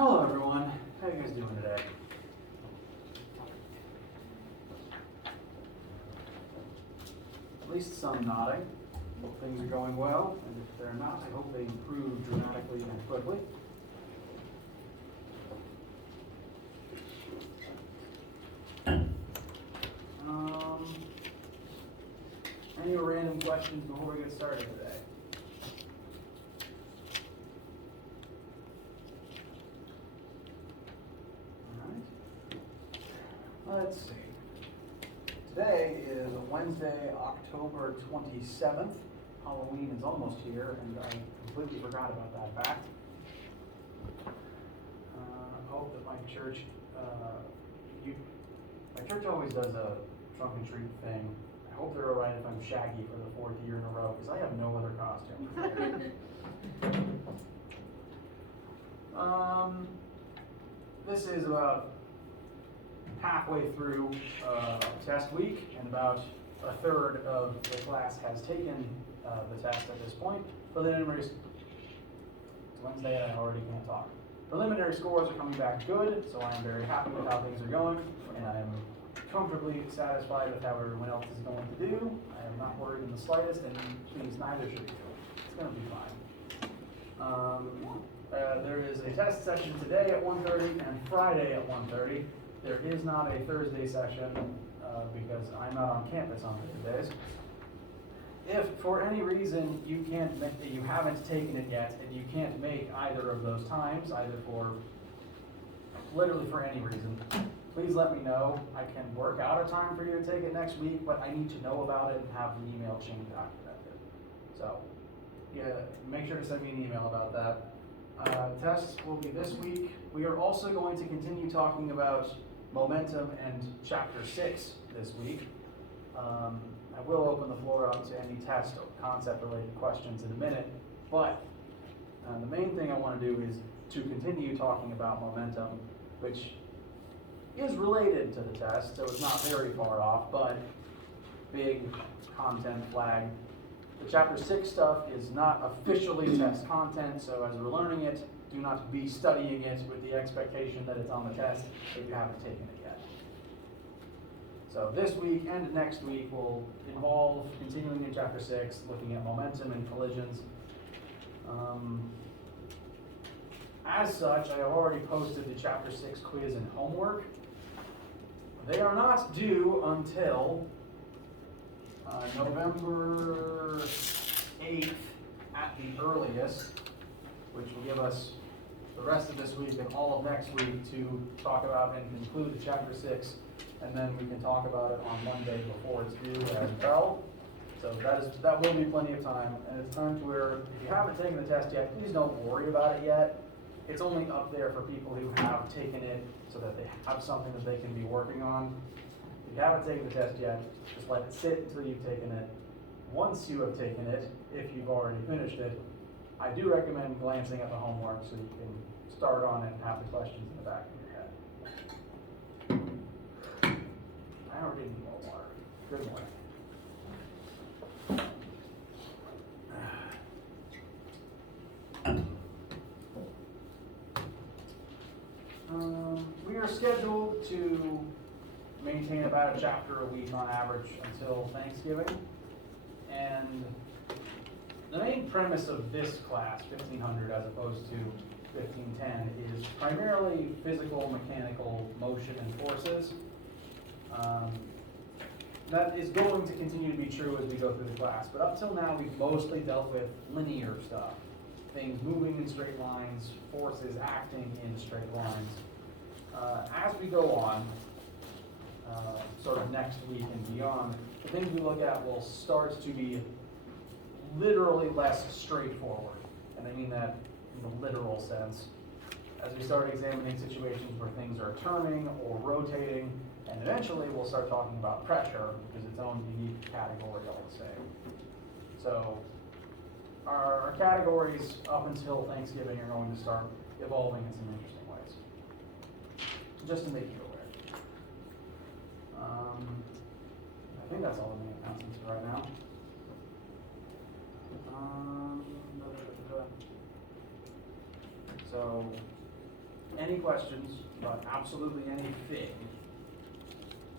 Hello everyone, how are you guys doing today? At least some nodding. Hope things are going well, and if they're not, I hope they improve dramatically and quickly. Any random questions before we get started today? Let's see. Today is Wednesday, October 27th. Halloween is almost here, and I completely forgot about that fact. I hope that my church, my church always does a trunk and treat thing. I hope they're alright if I'm Shaggy for the 4th year in a row, because I have no other costume. This is about halfway through test week, and about a third of the class has taken the test at this point. Preliminary, it's Wednesday and I already can't talk. Preliminary scores are coming back good, so I am very happy with how things are going, and I am comfortably satisfied with how everyone else is going to do. I am not worried in the slightest, and please neither should you. It's going to be fine. There is a test session today at 1:30 and Friday at 1:30. There is not a Thursday session because I'm not on campus on Thursdays. If for any reason you haven't taken it yet and you can't make either of those times, literally for any reason, please let me know. I can work out a time for you to take it next week, but I need to know about it and have the email chain documented. So, yeah, make sure to send me an email about that. Tests will be this week. We are also going to continue talking about momentum and chapter 6 this week. I will open the floor up to any test or concept related questions in a minute, but the main thing I want to do is to continue talking about momentum, which is related to the test, so it's not very far off, but big content flag. The chapter 6 stuff is not officially test content, so as we're learning it, do not be studying it with the expectation that it's on the test if you haven't taken it yet. So this week and next week will involve continuing in chapter 6, looking at momentum and collisions. As such, I have already posted the chapter 6 quiz and homework. They are not due until November 8th at the earliest, which will give us the rest of this week and all of next week to talk about and conclude the chapter 6, and then we can talk about it on Monday before it's due as well. So that will be plenty of time, and it's time to where if you haven't taken the test yet, please don't worry about it yet. It's only up there for people who have taken it so that they have something that they can be working on. If you haven't taken the test yet, just let it sit until you've taken it. Once you have taken it, if you've already finished it, I do recommend glancing at the homework so you can start on it and have the questions in the back of your head. I already need more water. Good morning. We are scheduled to maintain about a chapter a week on average until Thanksgiving. And the main premise of this class, 1500 as opposed to 1510, is primarily physical, mechanical motion and forces. That is going to continue to be true as we go through the class, but up till now we've mostly dealt with linear stuff. Things moving in straight lines, forces acting in straight lines. As we go on, sort of next week and beyond, the things we look at will start to be literally less straightforward. And I mean that in the literal sense. As we start examining situations where things are turning or rotating, and eventually we'll start talking about pressure, which is its own unique category all the same. So our categories up until Thanksgiving are going to start evolving in some interesting ways. Just to make you aware. I think that's all the main announcements for right now. So any questions about absolutely anything,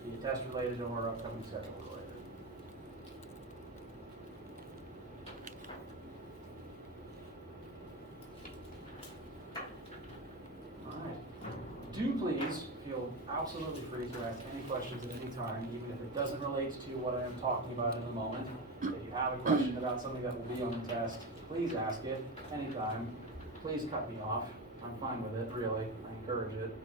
be it test related or upcoming schedule related. Do please feel absolutely free to ask any questions at any time, even if it doesn't relate to what I am talking about in the moment. If you have a question about something that will be on the test, please ask it anytime. Please cut me off. I'm fine with it, really. I encourage it.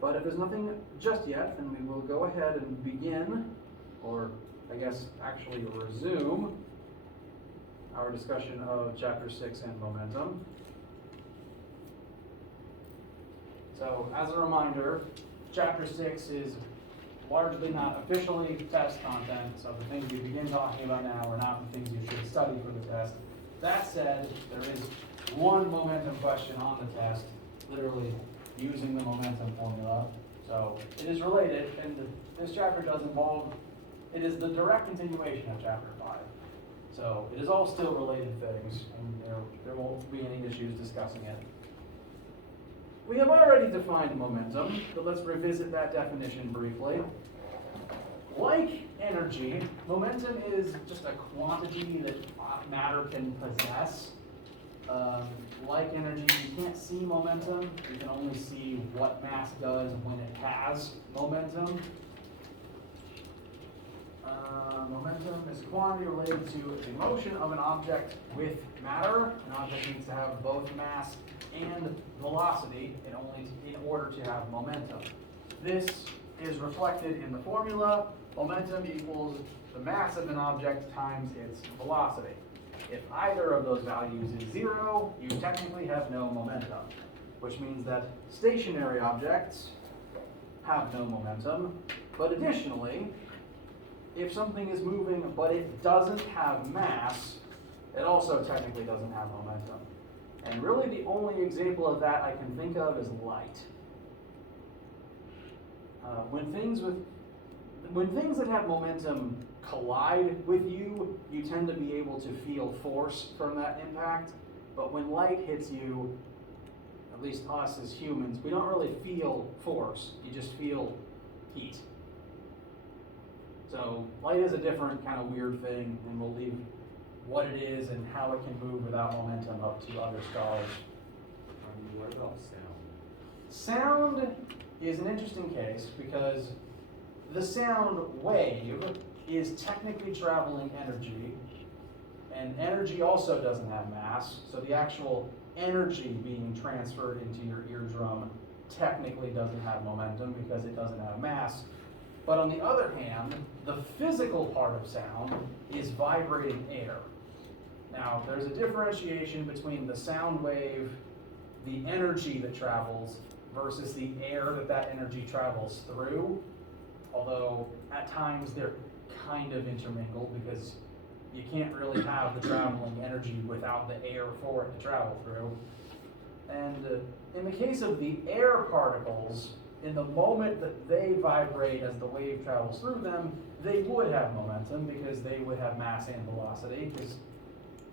But if there's nothing just yet, then we will go ahead and begin, or I guess actually resume, our discussion of Chapter 6 and momentum. So, as a reminder, Chapter 6 is largely not officially test content, so the things we begin talking about now are not the things you should study for the test. That said, there is one momentum question on the test, literally using the momentum formula. So, it is related, and this chapter does involve, it is the direct continuation of Chapter 5. So, it is all still related things, and there won't be any issues discussing it. We have already defined momentum, but let's revisit that definition briefly. Like energy, momentum is just a quantity that matter can possess. Like energy, you can't see momentum. You can only see what mass does when it has momentum. Momentum is a quantity related to the motion of an object with matter. An object needs to have both mass and velocity in order to have momentum. This is reflected in the formula. Momentum equals the mass of an object times its velocity. If either of those values is 0, you technically have no momentum, which means that stationary objects have no momentum. But additionally, if something is moving but it doesn't have mass, it also technically doesn't have momentum. And really the only example of that I can think of is light. When things that have momentum collide with you, you tend to be able to feel force from that impact. But when light hits you, at least us as humans, we don't really feel force. You just feel heat. So light is a different kind of weird thing, and we'll leave what it is and how it can move without momentum up to other scholars. What about sound? Sound is an interesting case because the sound wave is technically traveling energy, and energy also doesn't have mass, so the actual energy being transferred into your eardrum technically doesn't have momentum because it doesn't have mass. But on the other hand, the physical part of sound is vibrating air. Now, there's a differentiation between the sound wave, the energy that travels, versus the air that energy travels through. Although, at times, they're kind of intermingled because you can't really have the traveling energy without the air for it to travel through. And in the case of the air particles, in the moment that they vibrate as the wave travels through them, they would have momentum because they would have mass and velocity, because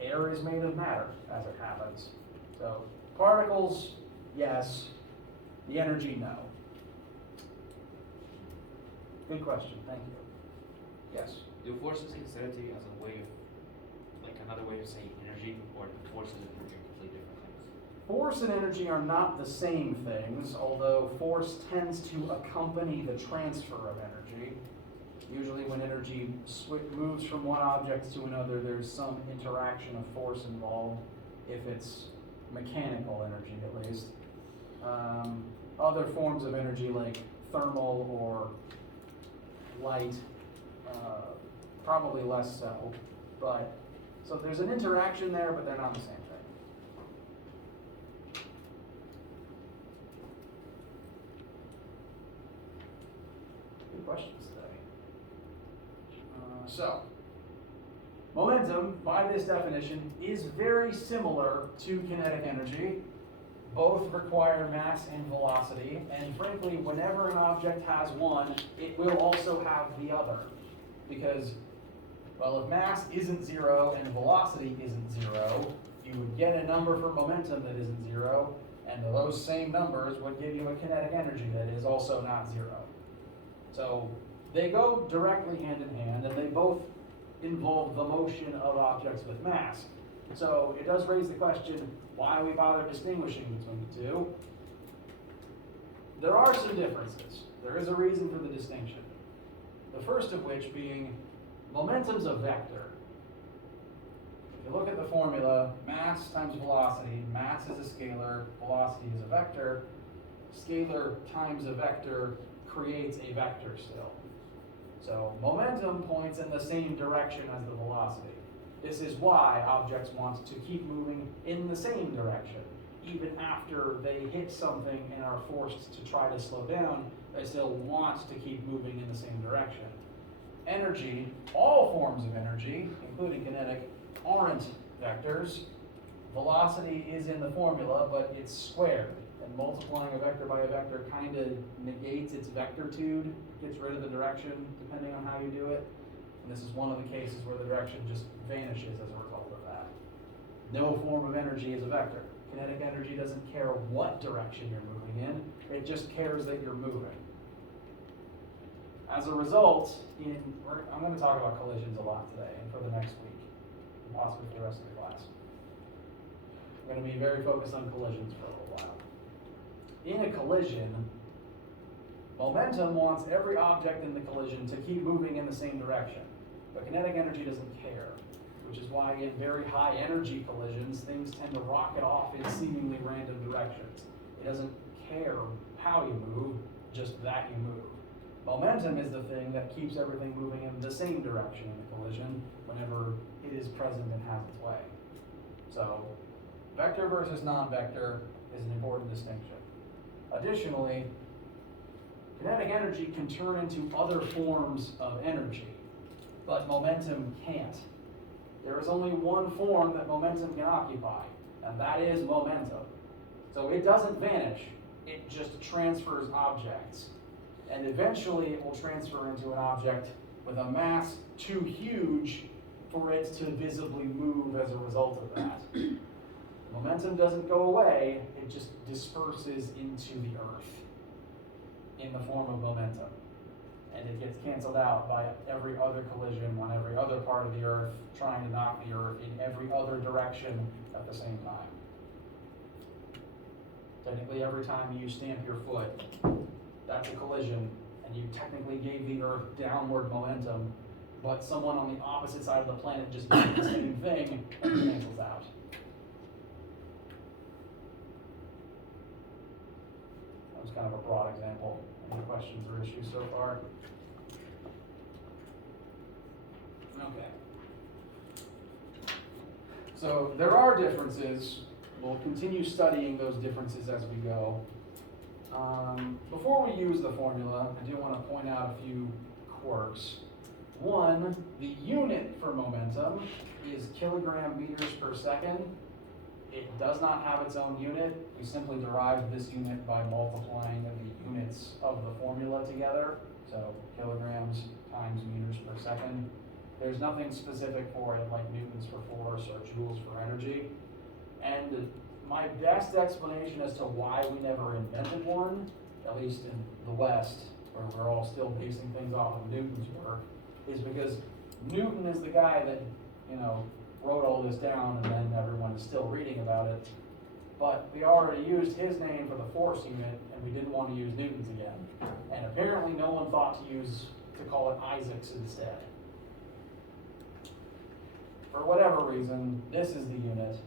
air is made of matter, as it happens. So, particles, yes. The energy, no. Good question, thank you. Yes? Do forces exerted as a way of, like another way of saying energy, or the forces and energy are completely different things? Force and energy are not the same things, although force tends to accompany the transfer of energy. Usually when energy moves from one object to another, there's some interaction of force involved, if it's mechanical energy at least. Other forms of energy like thermal or light, probably less so. But so there's an interaction there, but they're not the same thing. Good questions today. So, momentum, by this definition, is very similar to kinetic energy. Both require mass and velocity, and frankly, whenever an object has one, it will also have the other. Because, well, if mass isn't 0 and velocity isn't 0, you would get a number for momentum that isn't 0, And those same numbers would give you a kinetic energy that is also not zero. So they go directly hand in hand, and they both involve the motion of objects with mass. So it does raise the question, why we bother distinguishing between the two? There are some differences. There is a reason for the distinction. The first of which being momentum's a vector. If you look at the formula, mass times velocity, mass is a scalar, velocity is a vector. Scalar times a vector creates a vector still. So momentum points in the same direction as the velocity. This is why objects want to keep moving in the same direction. Even after they hit something and are forced to try to slow down, they still want to keep moving in the same direction. Energy, all forms of energy, including kinetic, aren't vectors. Velocity is in the formula, but it's squared. And multiplying a vector by a vector kind of negates its vectortude, gets rid of the direction, depending on how you do it. And this is one of the cases where the direction just vanishes as a result of that. No form of energy is a vector. Kinetic energy doesn't care what direction you're moving in, it just cares that you're moving. As a result, I'm going to talk about collisions a lot today and for the next week, and possibly for the rest of the class. I'm going to be very focused on collisions for a little while. In a collision, momentum wants every object in the collision to keep moving in the same direction, but kinetic energy doesn't care, which is why in very high energy collisions, things tend to rocket off in seemingly random directions. It doesn't care how you move, just that you move. Momentum is the thing that keeps everything moving in the same direction in the collision whenever it is present and has its way. So, vector versus non-vector is an important distinction. Additionally, kinetic energy can turn into other forms of energy, but momentum can't. There is only one form that momentum can occupy, and that is momentum. So it doesn't vanish, it just transfers objects. And eventually it will transfer into an object with a mass too huge for it to visibly move as a result of that. Momentum doesn't go away, it just disperses into the earth in the form of momentum. And it gets canceled out by every other collision on every other part of the earth, trying to knock the earth in every other direction at the same time. Technically, every time you stamp your foot, that's a collision, and you technically gave the earth downward momentum, but someone on the opposite side of the planet just did the same thing and it cancels out. That was kind of a broad example. Any questions or issues so far? Okay. So there are differences. We'll continue studying those differences as we go. Before we use the formula, I do want to point out a few quirks. One, the unit for momentum is kilogram meters per second. It does not have its own unit. We simply derived this unit by multiplying the units of the formula together. So kilograms times meters per second. There's nothing specific for it like newtons for force or joules for energy. And my best explanation as to why we never invented one, at least in the West, where we're all still basing things off of Newton's work, is because Newton is the guy that, wrote all this down, and then everyone is still reading about it. But we already used his name for the force unit, and we didn't want to use Newton's again. And apparently no one thought to call it Isaac's instead. For whatever reason, this is the unit.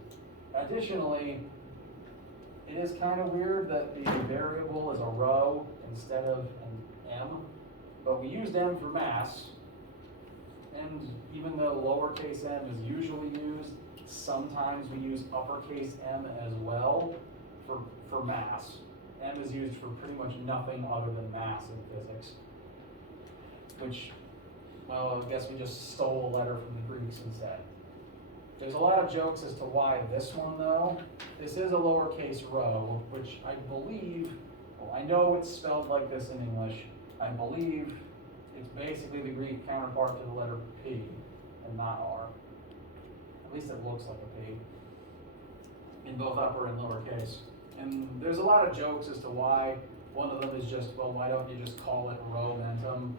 Additionally, it is kind of weird that the variable is a rho instead of an m, but we used m for mass, and even though lowercase m is usually used, sometimes we use uppercase m as well for mass. M is used for pretty much nothing other than mass in physics, which, well, I guess we just stole a letter from the Greeks instead. There's a lot of jokes as to why this one, though. This is a lowercase rho, which I believe, well, I know it's spelled like this in English. I believe it's basically the Greek counterpart to the letter P and not R. At least it looks like a P in both upper and lowercase. And there's a lot of jokes as to why. One of them is just, well, why don't you just call it momentum?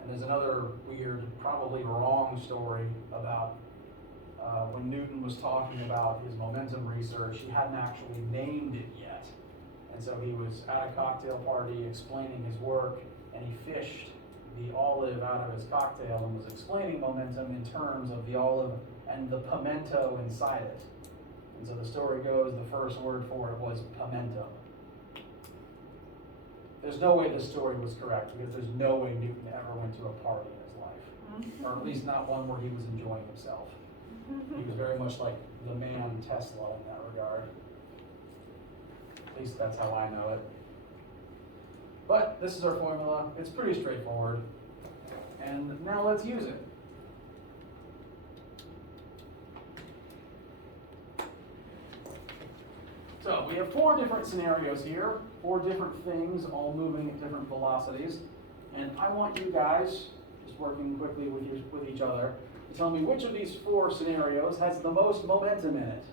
And there's another weird, probably wrong story about when Newton was talking about his momentum research, he hadn't actually named it yet. And so he was at a cocktail party explaining his work, and he fished the olive out of his cocktail and was explaining momentum in terms of the olive and the pimento inside it. And so the story goes, the first word for it was pimento. There's no way this story was correct, because there's no way Newton ever went to a party in his life. Or at least not one where he was enjoying himself. He was very much like the man Tesla in that regard. At least that's how I know it. But this is our formula. It's pretty straightforward. And now let's use it. So we have 4 different scenarios here, 4 different things all moving at different velocities. And I want you guys, just working quickly with each other, to tell me which of these 4 scenarios has the most momentum in it.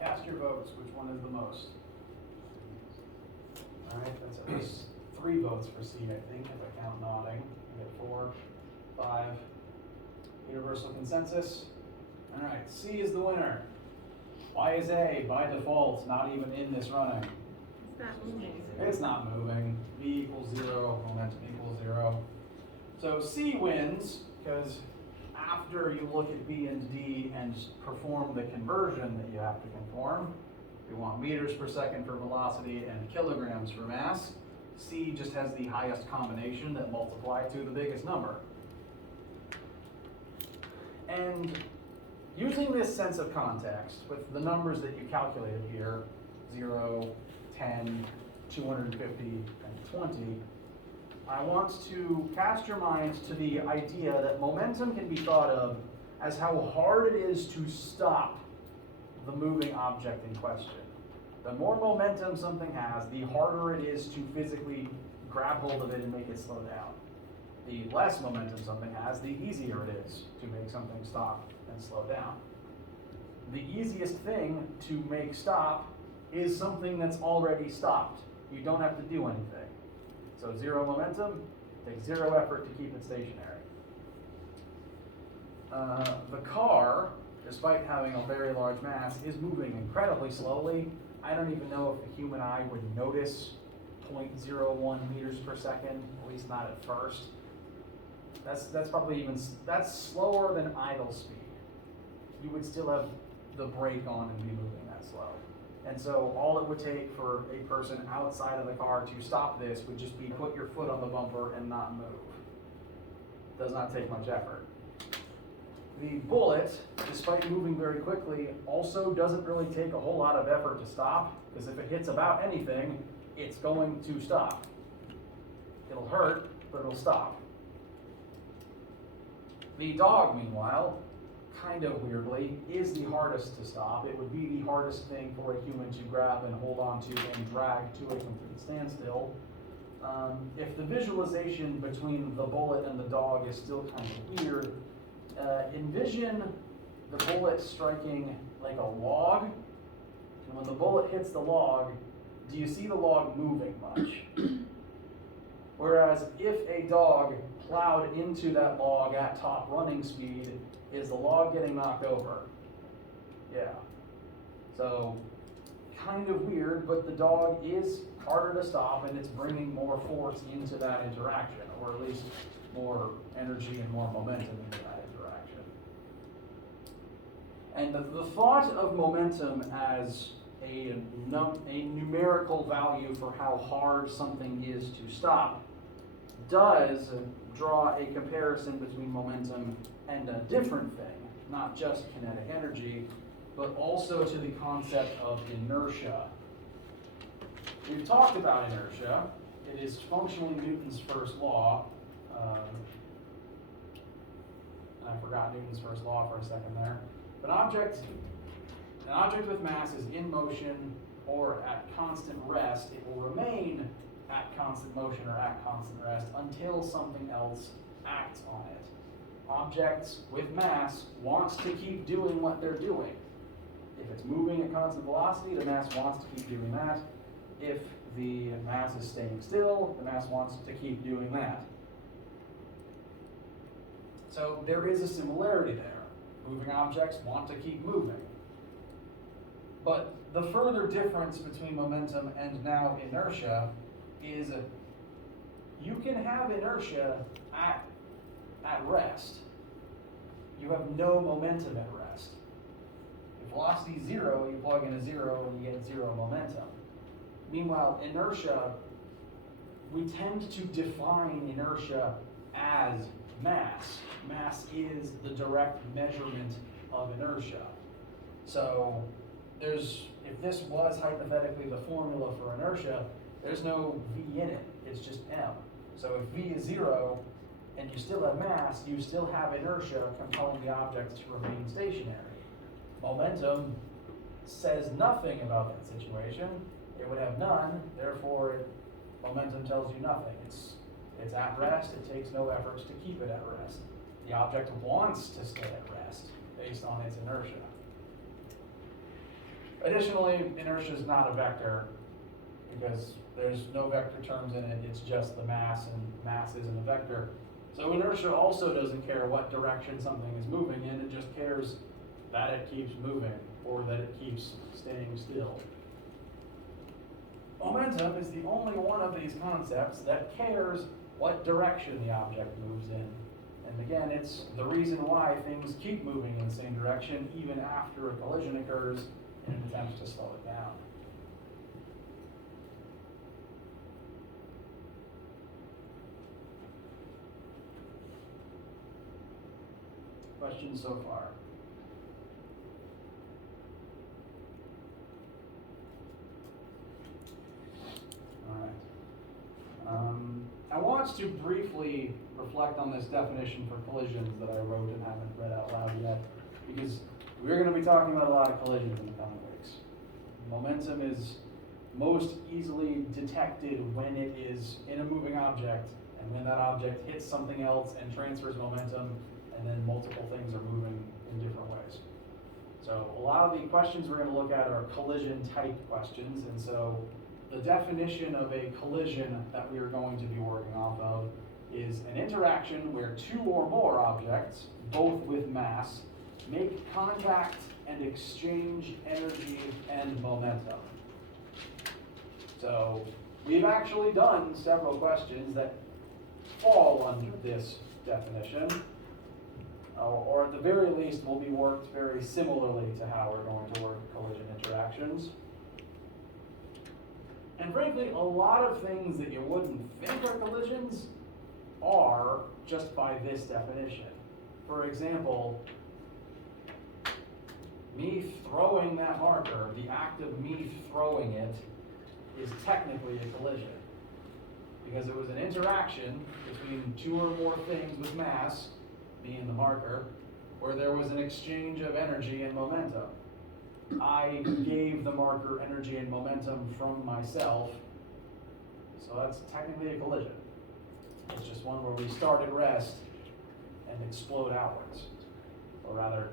Cast your votes. Which one is the most? All right, that's at least 3 votes for C, I think, if I count nodding. We get 4, 5. Universal consensus. All right, C is the winner. Why is A, by default, not even in this running? It's not moving. It's not moving. V equals 0, momentum equals 0. So C wins, because after you look at B and D and perform the conversion that you have to conform, we want meters per second for velocity and kilograms for mass. C just has the highest combination that multiply to the biggest number. And using this sense of context with the numbers that you calculated here, 0, 10, 250, and 20, I want to cast your mind to the idea that momentum can be thought of as how hard it is to stop the moving object in question. The more momentum something has, the harder it is to physically grab hold of it and make it slow down. The less momentum something has, the easier it is to make something stop and slow down. The easiest thing to make stop is something that's already stopped. You don't have to do anything. So 0 momentum, takes 0 effort to keep it stationary. The car, despite having a very large mass, is moving incredibly slowly. I don't even know if the human eye would notice 0.01 meters per second, at least not at first. That's probably that's slower than idle speed. You would still have the brake on and be moving that slow. And so all it would take for a person outside of the car to stop this would just be put your foot on the bumper and not move. Does not take much effort. The bullet, despite moving very quickly, also doesn't really take a whole lot of effort to stop, because if it hits about anything, it's going to stop. It'll hurt, but it'll stop. The dog, meanwhile, kind of weirdly, is the hardest to stop. It would be the hardest thing for a human to grab and hold on to and drag to a complete standstill. If the visualization between the bullet and the dog is still kind of weird, envision the bullet striking like a log, and when the bullet hits the log, do you see the log moving much? Whereas if a dog plowed into that log at top running speed, is the log getting knocked over? Yeah. So, kind of weird, but the dog is harder to stop and it's bringing more force into that interaction, or at least more energy and more momentum into that interaction. And the thought of momentum as a numerical value for how hard something is to stop does draw a comparison between momentum and a different thing, not just kinetic energy, but also to the concept of inertia. We've talked about inertia. It is functionally Newton's first law. And I forgot Newton's first law for a second there. An object with mass is in motion or at constant rest. It will remain at constant motion or at constant rest until something else acts on it. Objects with mass wants to keep doing what they're doing. If it's moving at constant velocity, the mass wants to keep doing that. If the mass is staying still, the mass wants to keep doing that. So there is a similarity there. Moving objects want to keep moving. But the further difference between momentum and now inertia is you can have inertia at rest. You have no momentum at rest. If velocity is 0, you plug in a 0 and you get 0 momentum. Meanwhile, inertia, we tend to define inertia as mass. Mass is the direct measurement of inertia. So if this was hypothetically the formula for inertia, there's no V in it, it's just M. So if V is 0 and you still have mass, you still have inertia compelling the object to remain stationary. Momentum says nothing about that situation. It would have none, therefore momentum tells you nothing. It's at rest, it takes no efforts to keep it at rest. The object wants to stay at rest based on its inertia. Additionally, inertia is not a vector because there's no vector terms in it, it's just the mass, and mass isn't a vector. So inertia also doesn't care what direction something is moving in, it just cares that it keeps moving or that it keeps staying still. Momentum is the only one of these concepts that cares what direction the object moves in. And again, it's the reason why things keep moving in the same direction even after a collision occurs in an attempt to slow it down. Questions so far? I want to briefly reflect on this definition for collisions that I wrote and haven't read out loud yet, because we're going to be talking about a lot of collisions in the coming weeks. Momentum is most easily detected when it is in a moving object, and when that object hits something else and transfers momentum, and then multiple things are moving in different ways. So a lot of the questions we're going to look at are collision type questions, and so the definition of a collision that we are going to be working off of is an interaction where two or more objects, both with mass, make contact and exchange energy and momentum. So we've actually done several questions that fall under this definition, or at the very least will be worked very similarly to how we're going to work collision interactions. And frankly, a lot of things that you wouldn't think are collisions are just by this definition. For example, me throwing that marker, the act of me throwing it, is technically a collision. Because it was an interaction between two or more things with mass, me and the marker, where there was an exchange of energy and momentum. I gave the marker energy and momentum from myself, so that's technically a collision. It's just one where we start at rest and explode outwards. Or rather,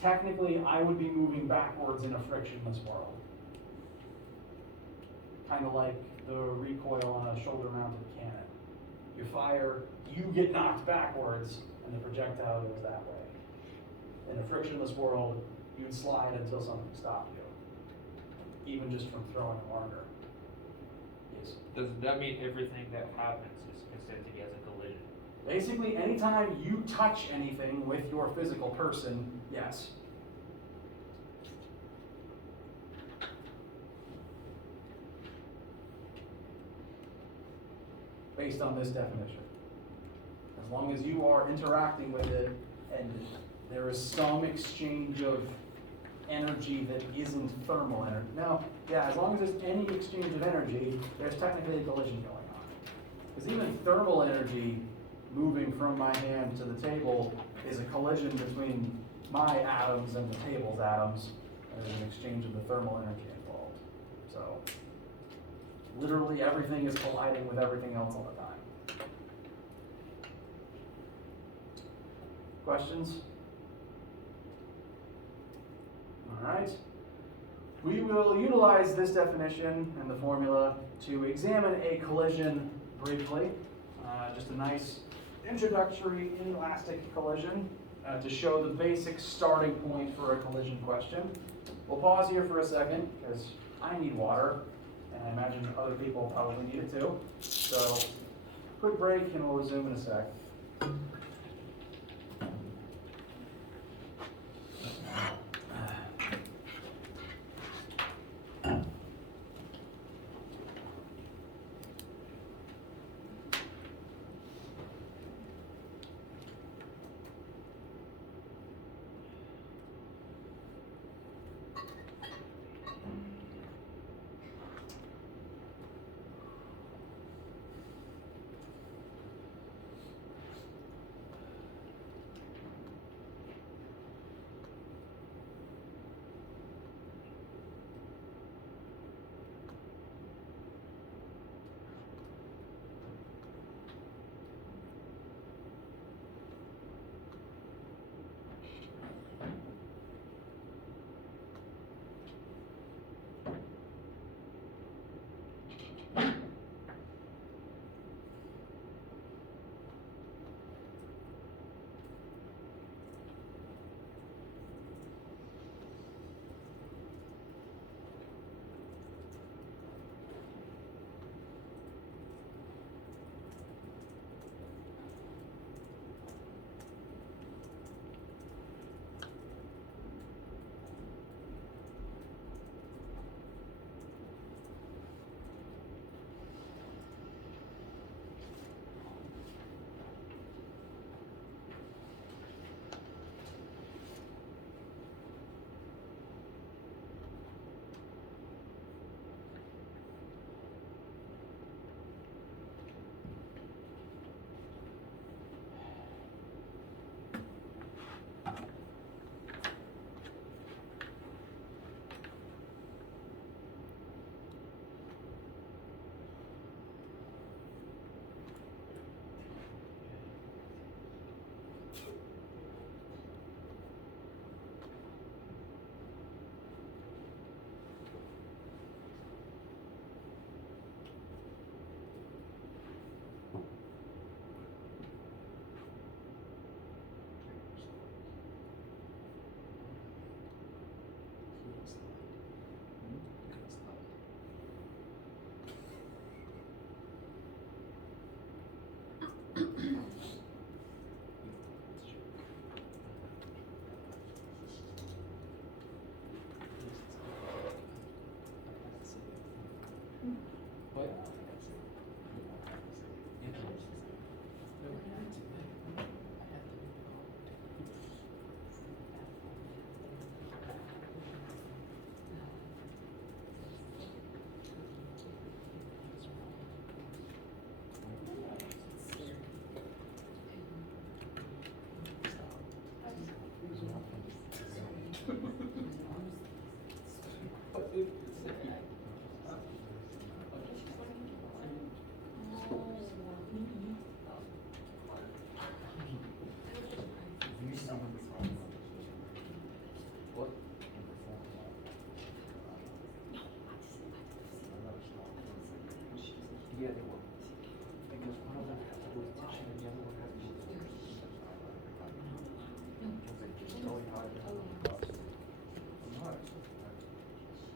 technically I would be moving backwards in a frictionless world. Kind of like the recoil on a shoulder mounted cannon. You fire, you get knocked backwards, and the projectile goes that way. In a frictionless world, you'd slide until something stopped you, even just from throwing a marker. Yes. Does that mean everything that happens is considered to be as a collision? Basically, anytime you touch anything with your physical person, yes. Based on this definition. As long as you are interacting with it and there is some exchange of energy that isn't thermal energy. Now, yeah, as long as there's any exchange of energy, there's technically a collision going on. Because even thermal energy moving from my hand to the table is a collision between my atoms and the table's atoms. And there's an exchange of the thermal energy involved. So, literally everything is colliding with everything else all the time. Questions? All right. We will utilize this definition and the formula to examine a collision briefly. Just a nice introductory inelastic collision to show the basic starting point for a collision question. We'll pause here for a second because I need water, and I imagine other people probably need it too. So, quick break and we'll resume in a sec.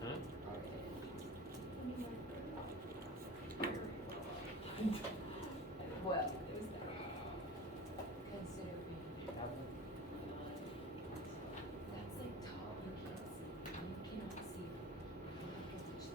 Huh? Well, it was that. Consider me. That's like tall, you can't see, you cannot see. You have to touch this.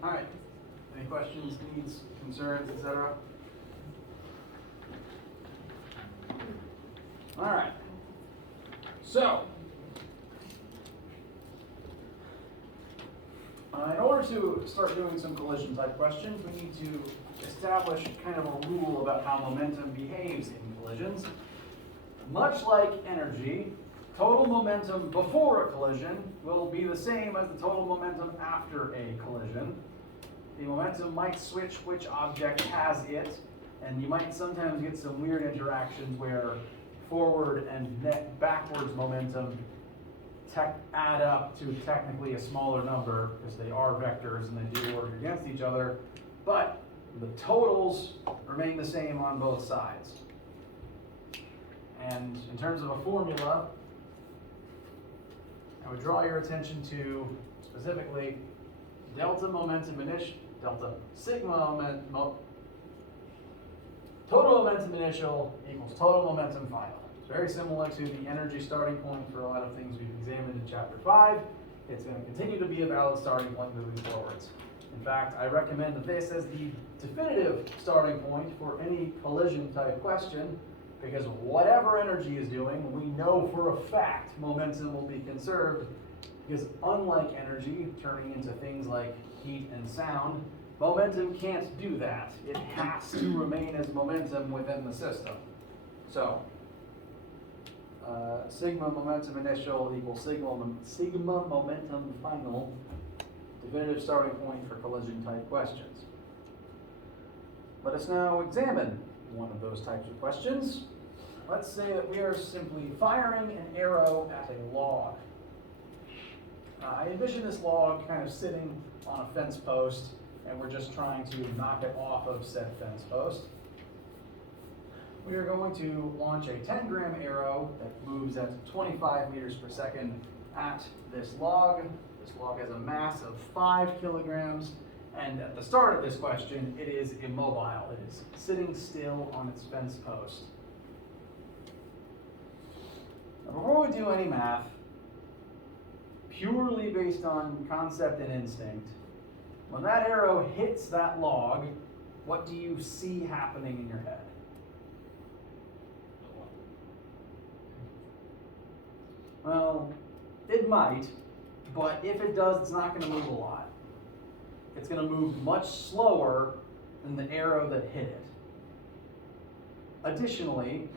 All right. Any questions, needs, concerns, etc.? All right. So, in order to start doing some collision type questions, we need to establish kind of a rule about how momentum behaves in collisions. Much like energy, total momentum before a collision will be the same as the total momentum after a collision. The momentum might switch which object has it, and you might sometimes get some weird interactions where forward and backwards momentum add up to technically a smaller number because they are vectors and they do work against each other, but the totals remain the same on both sides. And in terms of a formula, I would draw your attention to specifically delta sigma total momentum initial equals total momentum final. It's very similar to the energy starting point for a lot of things we've examined in chapter 5. It's going to continue to be a valid starting point moving forwards. In fact, I recommend this as the definitive starting point for any collision type question, because whatever energy is doing, we know for a fact momentum will be conserved, because unlike energy turning into things like heat and sound, momentum can't do that. It has to remain as momentum within the system. So, sigma momentum initial equals sigma momentum final, definitive starting point for collision type questions. Let us now examine one of those types of questions. Let's say that we are simply firing an arrow at a log. I envision this log kind of sitting on a fence post, and we're just trying to knock it off of said fence post. We are going to launch a 10-gram arrow that moves at 25 meters per second at this log. This log has a mass of 5 kilograms, and at the start of this question, it is immobile. It is sitting still on its fence post. Now, before we do any math, purely based on concept and instinct, when that arrow hits that log, what do you see happening in your head? Well, it might, but if it does, it's not going to move a lot. It's going to move much slower than the arrow that hit it. Additionally,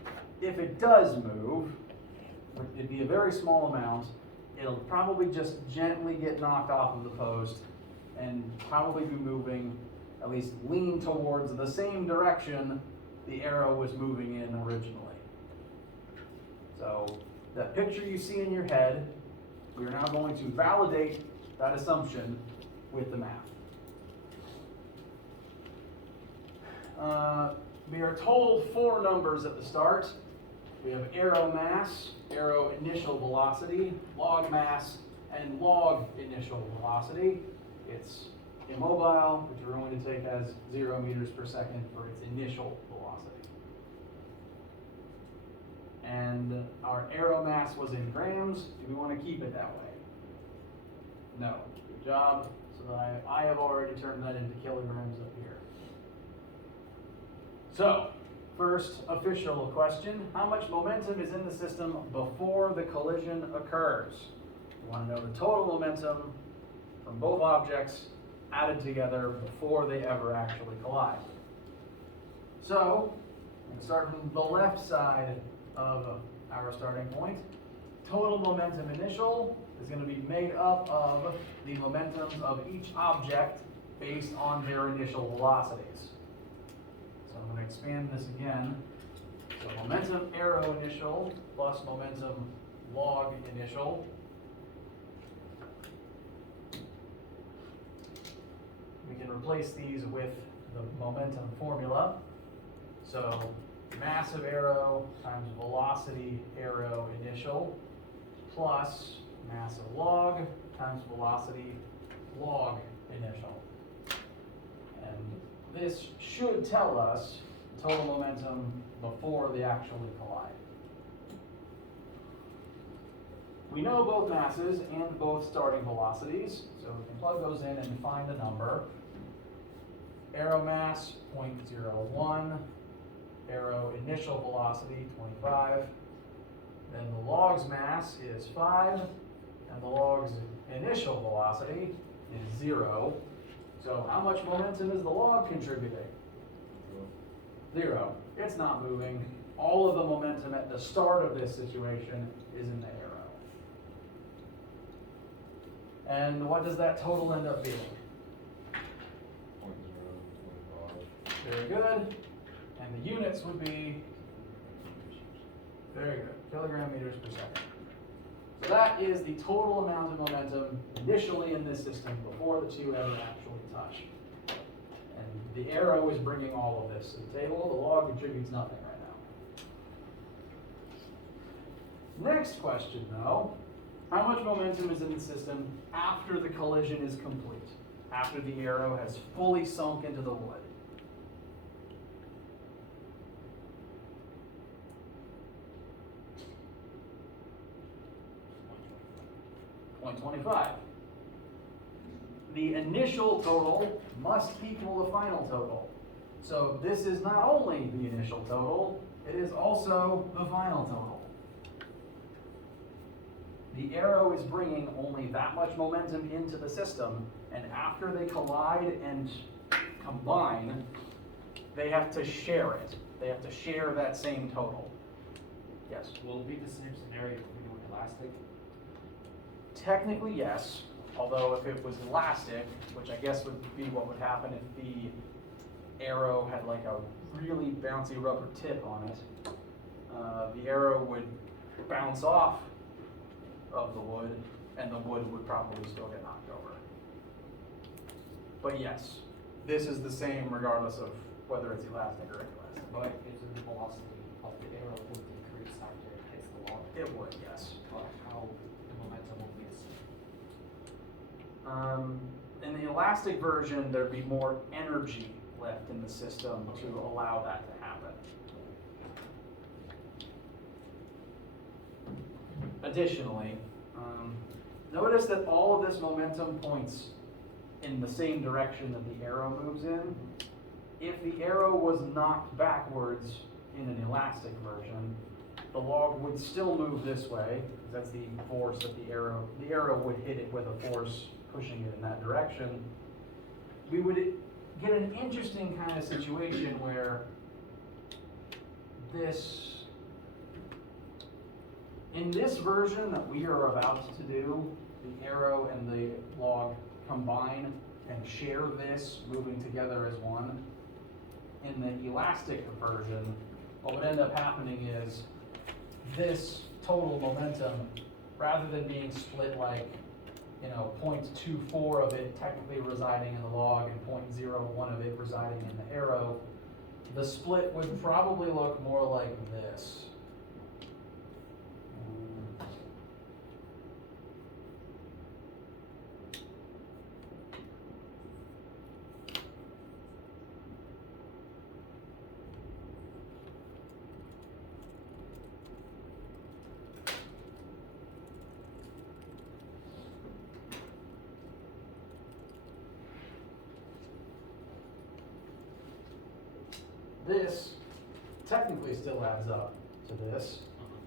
if it does move, It'd be a very small amount. It'll probably just gently get knocked off of the post and probably be moving, at least lean towards the same direction the arrow was moving in originally. So that picture you see in your head, we are now going to validate that assumption with the math. We are told 4 numbers at the start. We have arrow mass, arrow initial velocity, log mass, and log initial velocity. It's immobile, which we're going to take as 0 meters per second for its initial velocity. And our arrow mass was in grams. Do we want to keep it that way? No. Good job. So that I have already turned that into kilograms up here. So, first official question, how much momentum is in the system before the collision occurs? We want to know the total momentum from both objects added together before they ever actually collide. So, I'm going to start from the left side of our starting point. Total momentum initial is going to be made up of the momentums of each object based on their initial velocities. So I'm going to expand this again. So momentum arrow initial plus momentum log initial. We can replace these with the momentum formula. So mass of arrow times velocity arrow initial plus mass of log times velocity log initial. And this should tell us total momentum before they actually collide. We know both masses and both starting velocities, so we can plug those in and find a number. Arrow mass 0.01, arrow initial velocity 25, then the log's mass is 5, and the log's initial velocity is 0. So how much momentum is the log contributing? 0. It's not moving. All of the momentum at the start of this situation is in the arrow. And what does that total end up being? 0.025. Very good. And the units would be, very good, kilogram meters per second. So that is the total amount of momentum initially in this system before the two ever actually touch. And the arrow is bringing all of this to the table. The log contributes nothing right now. Next question though, how much momentum is in the system after the collision is complete? After the arrow has fully sunk into the wood? .25. The initial total must equal the final total. So this is not only the initial total, it is also the final total. The arrow is bringing only that much momentum into the system, and after they collide and combine, they have to share it. They have to share that same total. Yes? Will it be the same scenario if we do an elastic? Technically, yes. Although if it was elastic, which I guess would be what would happen if the arrow had like a really bouncy rubber tip on it, the arrow would bounce off of the wood, and the wood would probably still get knocked over. But yes, this is the same regardless of whether it's elastic or inelastic. But is the velocity of the arrow would increase after it hits the log? It would, yes. But how the momentum will be the same? In the elastic version, there'd be more energy left in the system to allow that to happen. Additionally, notice that all of this momentum points in the same direction that the arrow moves in. If the arrow was knocked backwards in an elastic version, the log would still move this way, because that's the force that the arrow would hit it with a force pushing it in that direction. We would get an interesting kind of situation where this In this version that we are about to do, the arrow and the log combine and share this, moving together as one. In the elastic version, what would end up happening is this total momentum, rather than being split like, 0.24 of it technically residing in the log and 0.01 of it residing in the arrow, the split would probably look more like this. This technically still adds up to this,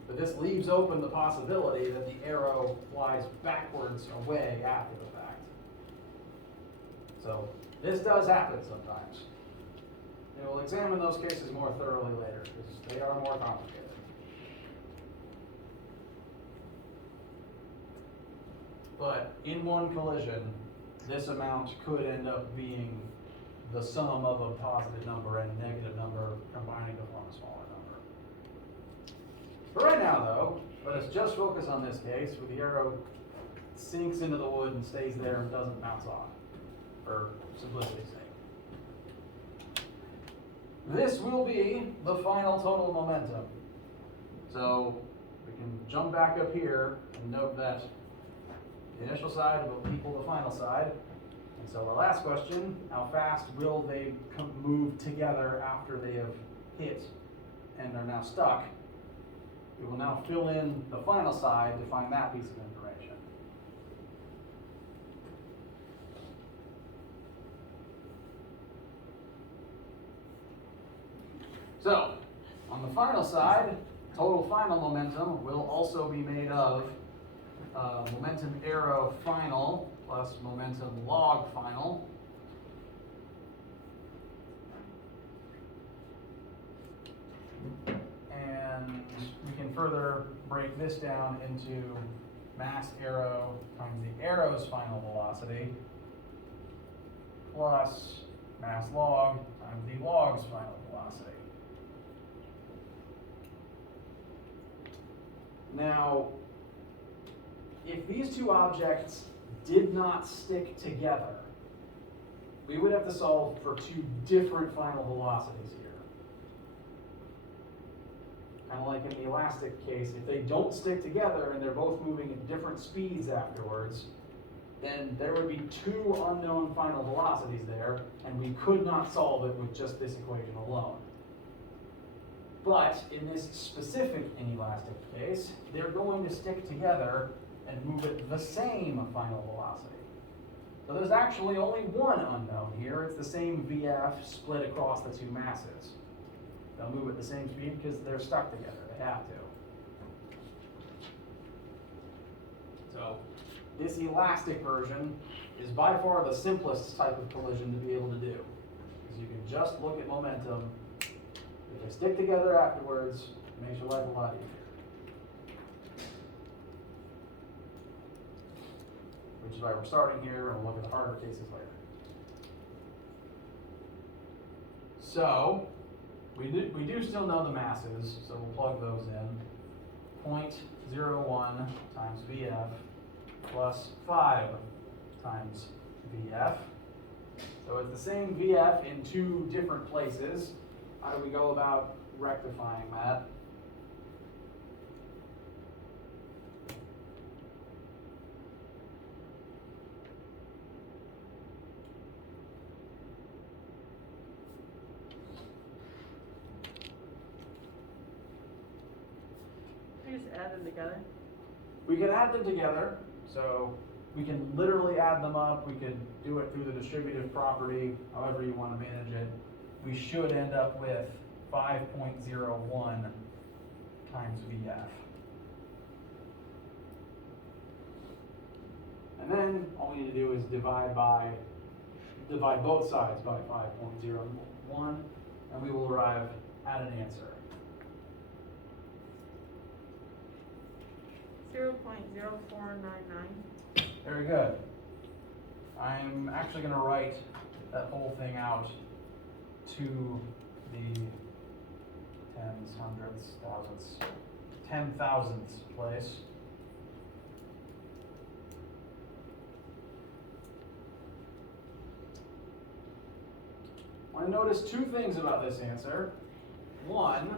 but this leaves open the possibility that the arrow flies backwards away after the fact. So this does happen sometimes. And we'll examine those cases more thoroughly later, because they are more complicated. But in one collision, this amount could end up being the sum of a positive number and a negative number combining to form a smaller number. For right now though, let us just focus on this case where the arrow sinks into the wood and stays there and doesn't bounce off, for simplicity's sake. This will be the final total momentum. So we can jump back up here and note that the initial side will equal the final side. And so our last question, how fast will they move together after they have hit and are now stuck? We will now fill in the final side to find that piece of information. So, on the final side, total final momentum will also be made of momentum arrow final plus momentum log final. And we can further break this down into mass arrow times the arrow's final velocity plus mass log times the log's final velocity. Now, if these two objects did not stick together, we would have to solve for two different final velocities here. Kind of like in the elastic case, if they don't stick together and they're both moving at different speeds afterwards, then there would be two unknown final velocities there, and we could not solve it with just this equation alone. But in this specific inelastic case, they're going to stick together and move at the same final velocity. So there's actually only one unknown here. It's the same VF split across the two masses. They'll move at the same speed because they're stuck together. They have to. So this elastic version is by far the simplest type of collision to be able to do, because you can just look at momentum. If they stick together afterwards, it makes your life a lot easier. Which is why we're starting here, and we'll look at the harder cases later. So, we do still know the masses, so we'll plug those in. 0.01 times VF plus 5 times VF. So it's the same VF in two different places. How do we go about rectifying that? You just add them together? We can add them together, so we can literally add them up. We could do it through the distributive property, however you want to manage it. We should end up with 5.01 times VF. And then all we need to do is divide both sides by 5.01, and we will arrive at an answer. 0.0499. Very good. I'm actually going to write that whole thing out to the tens, hundreds, thousands, 10,000th place. I notice two things about this answer. One,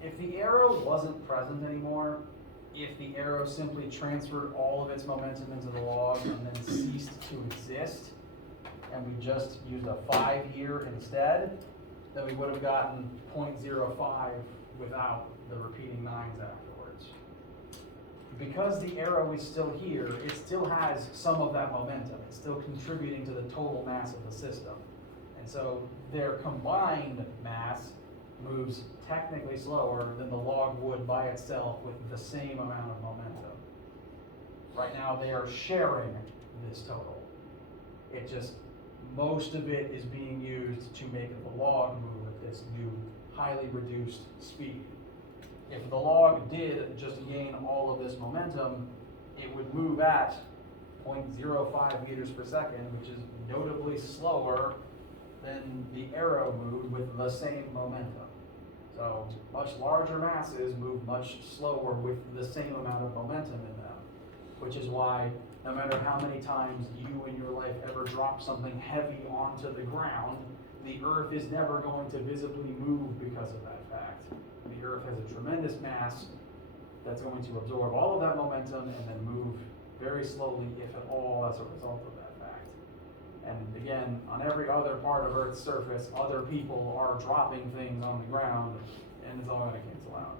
if the arrow wasn't present anymore, if the arrow simply transferred all of its momentum into the log and then ceased to exist, and we just used a 5 here instead, then we would have gotten 0.05 without the repeating 9s afterwards. Because the arrow is still here, it still has some of that momentum. It's still contributing to the total mass of the system. And so their combined mass moves technically slower than the log would by itself with the same amount of momentum. Right now they are sharing this total. It just, most of it is being used to make the log move at this new highly reduced speed. If the log did just gain all of this momentum, it would move at 0.05 meters per second, which is notably slower than the arrow moved with the same momentum. So much larger masses move much slower with the same amount of momentum in them, which is why no matter how many times you in your life ever drop something heavy onto the ground, the earth is never going to visibly move because of that fact. The earth has a tremendous mass that's going to absorb all of that momentum and then move very slowly, if at all, as a result of that fact. And again, on every other part of Earth's surface, other people are dropping things on the ground, and it's all going to cancel out.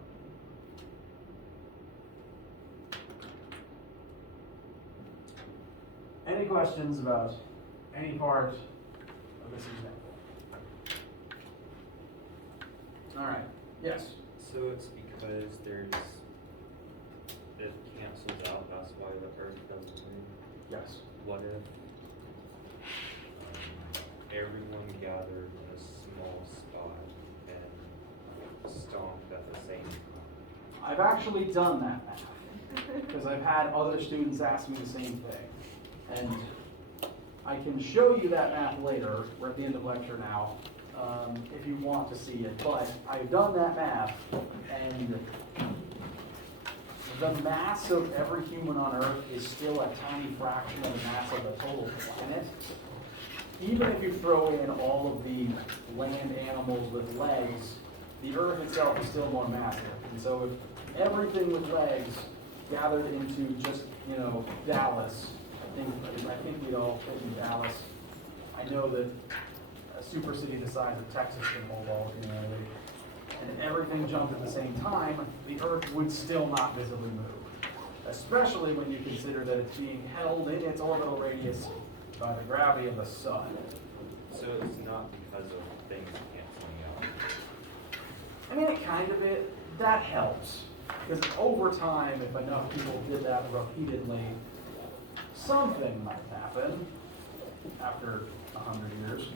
Any questions about any part of this example? All right. Yes. So it's because it cancels out, that's why the earth doesn't move? Yes. What if everyone gathered in a small spot and stomped at the same time? I've actually done that math because I've had other students ask me the same thing. And I can show you that math later. We're at the end of lecture now, if you want to see it. But I've done that math, and the mass of every human on Earth is still a tiny fraction of the mass of the total planet. Even if you throw in all of the land animals with legs, the Earth itself is still more massive. And so if everything with legs gathered into just, Dallas, I think we'd all fit in Dallas. I know that a super city the size of Texas can hold all of humanity. And if everything jumped at the same time, the Earth would still not visibly move. Especially when you consider that it's being held in its orbital radius by the gravity of the sun. So it's not because of things canceling out? I mean, that helps. Because over time, if enough people did that repeatedly, something might happen after 100 years.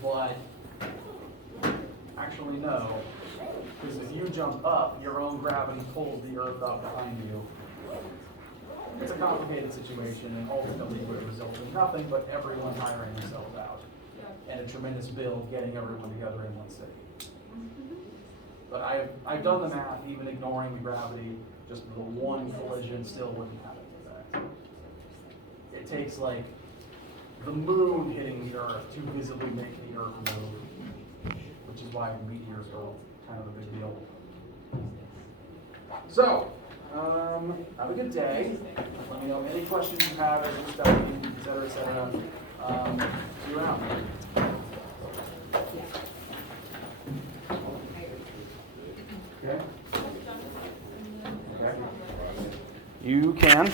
But actually no, because if you jump up, your own gravity pulls the earth up behind you. It's a complicated situation, and ultimately would result in nothing but everyone tiring themselves out. And a tremendous bill getting everyone together in one city. But I've done the math, even ignoring the gravity, just the one collision still wouldn't have an effect. It takes like the moon hitting the earth to visibly make the earth move, which is why meteors are kind of a big deal. So, have a good day. Let me know any questions you have as you're studying, et cetera, et cetera. See you around. Okay? Okay. You can.